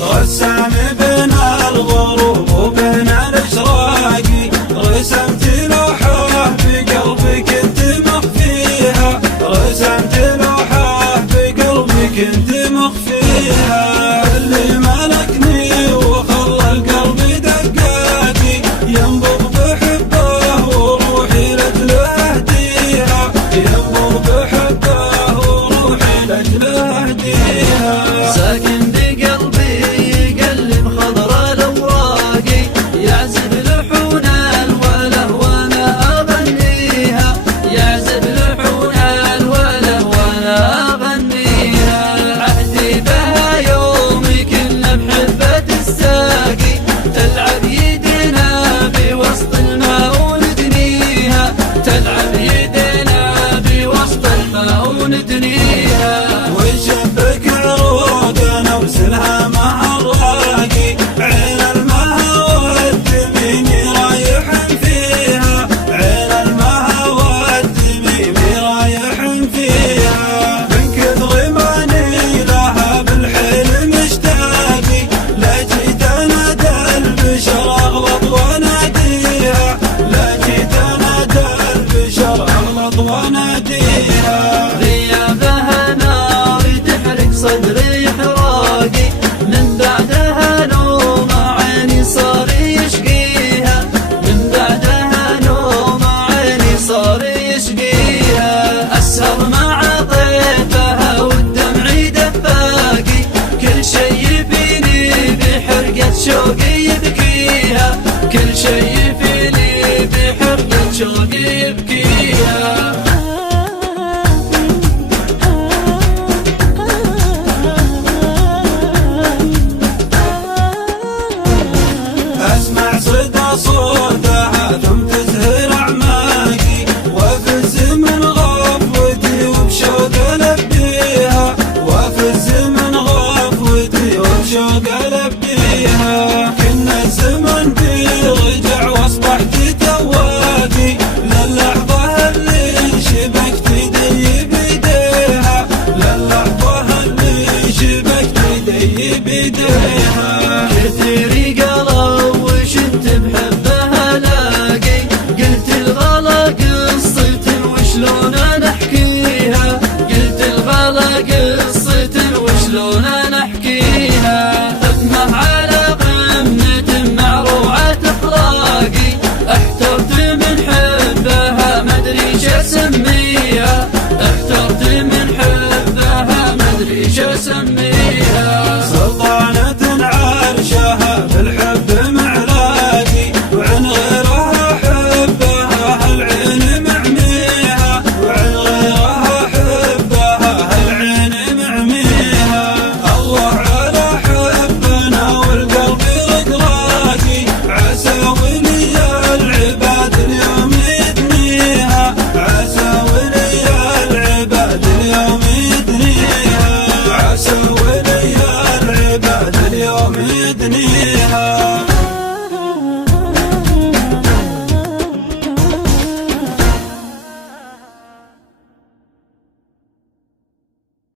رسام بين الغروب وبين الاشراق، رسمت لوحة بقلبي كنت مخفيها، رسمت لوحة بقلبي كنت مخفيها. اللي ملكني وخلى القلب دقاتي، ينبض بحبه وروحي لاجله اهديها، ينبض بحبه وروحي لاجله اهديها. ساكن بقلبي يقلب خضر الاوراقي، يعزف لحون الوله وانا اغنيها، يعزف لحون الوله وانا اغنيها. عهدي بها يومي كنا بحبة الساقي، تلعب يدنا بوسط الماء وندنيها، تلعب يدنا بوسط الماء وندنيها. ونشبك عروقنا وسلها مع الراقي، عين المها والدميم رايح فيها، عين المها والدميم رايح فيها. من كثر ما نيلها بالحيل مشتاقي، لا جيت انادى البشر اغلط واناديها، لا جيت انادى البشر اغلط واناديها. غيابها ناري تحرق صدري حراقي، من بعدها نوم عيني صار يشقيها، من بعدها نوم عيني صار يشقيها. أسهر مع ضيفها والدمع دفاقي، كل شي فيني بحرقة شوقي يبكيها، كل شي فيني بحرقة شوقي يبكيها. أسمع صدى صوتها ثم تزهر أعماقي، وأفز من غفوتي وبشوق ألبيها، وأفز من غفوتي وبشوق ألبيها. كنا الزمن بيرجع وأصبحت تواقي، للحظة اللي شبكت يدي بيديها، للحظة اللي شبكت يدي بيديها. كثير قالوا وش انت بحبها لاقي، قلت الغلا قصة وشلون انا احكيها، قلت الغلا قصة وشلون انا احكيها. ثمه على قمة مع روعة اخلاقي، احترت من حبها مدري شو اسميها، احترت من حبها مدري شو اسميها.